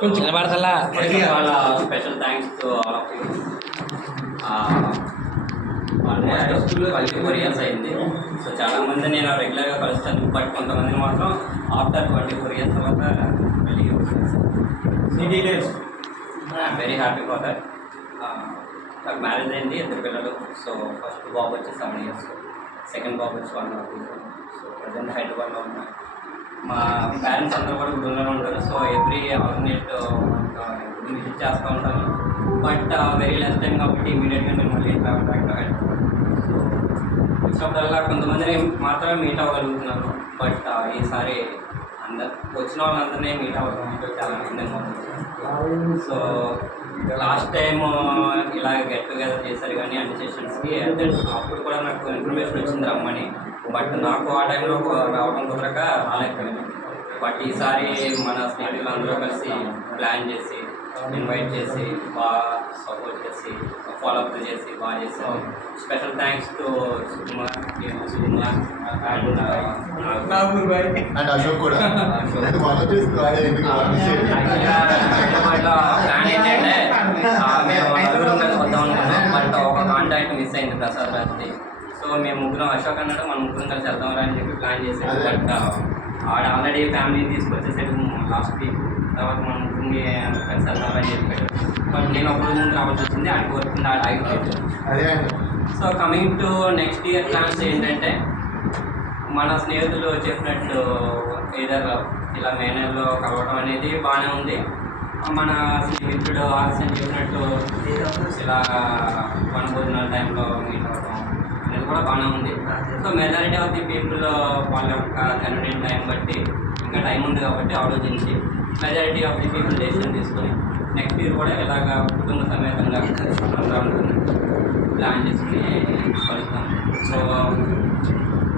కొంచెం పడతలా వాళ్ళ special thanks to all of you. Almost 24 years అయింది. సో చాలామంది నేను రెగ్యులర్గా కలుస్తాను, బట్ కొంతమంది మాత్రం ఆఫ్టర్ 24 years తర్వాత మళ్ళీ I'm very happy for that. నాకు మ్యారేజ్ అయింది, 2 పిల్లలు. సో ఫస్ట్ బాబు వచ్చి 7 years, సెకండ్ బాబు వచ్చి 1 year. సో ప్రజెంట్ హైదరాబాద్లో ఉన్నాను. మా పేరెంట్స్ అందరూ కూడా గుడిలోనే ఉంటారు. సో ఎవ్రీ ఆల్టర్నేట్ విజిట్ చేస్తూ ఉంటాను, బట్ వెరీ లెస్ టైం కాబట్టి ఇమీడియట్గా నేను మళ్ళీ travel back to Hyderabad. So వచ్చినప్పుడల్లా కొంతమందిని మాత్రమే మీట్ అవ్వగలుగుతున్నాను, బట్ ఈసారి వచ్చిన వాళ్ళందరినీ మీట్ అవ్వడం చాలా ఆనందంగా ఉంది. సో లాస్ట్ టైం ఇలా గెట్ టుగెదర్ చేశారు కానీ అన్ని సెషన్స్కి, అప్పుడు కూడా నాకు ఇన్ఫర్మేషన్ వచ్చింది రమ్మని, బట్ నాకు ఆ టైంలో రావడం కుదరక రాలేకపోయాను. బట్ ఈసారి మన స్నేహితులందరూ కలిసి ప్లాన్ చేసి ఇన్వైట్ చేసి బాగా సపోర్ట్ చేసి ఫాలోఅప్ చేసి బాగా చేసి special thanks to Sukumar and Ashok కూడా. హైదరాబాద్లో ప్లాన్ ఏంటంటే మేము నలుగురం కలిసి వద్దాం అనుకున్నాం, బట్ ఒక కాంటాక్ట్ మిస్ అయింది, ప్రసాద్ రాత్రి. సో మేము ముగ్గురం, అశోక్ అన్నాడు మన ముగ్గురం కలిసి వెళ్దాం అని చెప్పి ప్లాన్ చేసాడు, బట్ ఆడ ఆల్రెడీ ఫ్యామిలీని తీసుకొచ్చేసాడు లాస్ట్ వీక్. తర్వాత మన ముగ్గురిని కలిసి వెళ్దామని చెప్పాడు, బట్ నేను ఒక రోజు ముందు రావాల్సి వచ్చింది, ఆడికి వర్క్ ఆడ ఆగిపోయాడు. So coming to next year plans ఏంటంటే, మన స్నేహితులు చెప్పినట్టు ఏదర్ ఇలా మే నెలలో కలవడం అనేది బాగానే ఉంది. మన స్నేహితుడు ఆర్సన్ చెప్పినట్టు ఇలా వనభోజనాల టైంలో మీట్ అవ్వడం అనేది కూడా బాగానే ఉంది. So majority of the people వాళ్ళ యొక్క కన్వీనియంట్ టైం బట్టి, ఇంకా టైం ఉంది కాబట్టి ఆలోచించి majority of the people decision తీసుకొని నెక్స్ట్ ఇయర్ కూడా ఇలాగ కుటుంబ సమేతంగా ప్లాన్ చేసుకుని కలుస్తాం. సో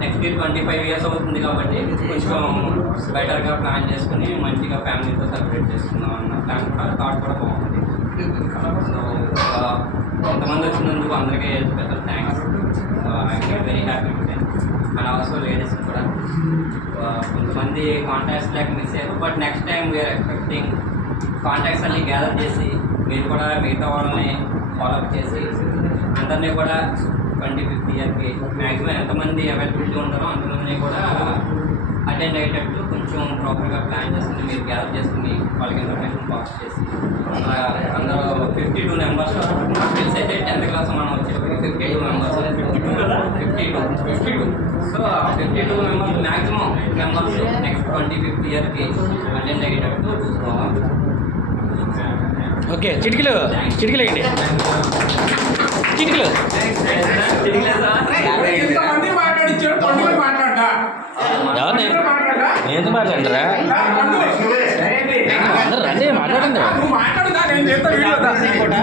నెక్స్ట్ ఇయర్ 25 years అవుతుంది కాబట్టి కొంచెం బెటర్గా ప్లాన్ చేసుకుని మంచిగా ఫ్యామిలీతో సెలబ్రేట్ చేసుకుందాం అన్న ప్లాన్ కూడా, థాట్ కూడా బాగుంది. సో కొంతమంది వచ్చినందుకు అందరికీ special thanks. I'm very happy today. And also ladies కూడా కొంతమంది కాంటాక్ట్స్ లేక మిస్ అయ్యారు, but next time we're expecting contacts అన్నీ గ్యాదర్ చేసి మీరు కూడా మిగతా వాళ్ళని ఫాలోఅప్ చేసి అందరినీ కూడా 25th yearకి మ్యాక్సిమం ఎంతమంది అవైలబిలిటీ ఉంటారో అంతమందిని కూడా అటెండ్ అయ్యేటట్టు కొంచెం ప్రాపర్గా ప్లాన్ చేసుకుని మీరు గ్యాదర్ చేసుకుని వాళ్ళకి ఇన్ఫర్మేషన్ పాస్ చేసి అందరూ 52 members నాకు తెలిసి అయితే 10th class మనం వచ్చేప్పటికి 52 members 52 so 52 members maximum members next 25th yearకి అటెండ్ అయ్యేటట్టు చూసుకోవాలి. ఓకే, చిటికలు చిటికలేండి, చిటికలు నేను మాట్లాడరా అందరు రండి, మాట్లాడండి.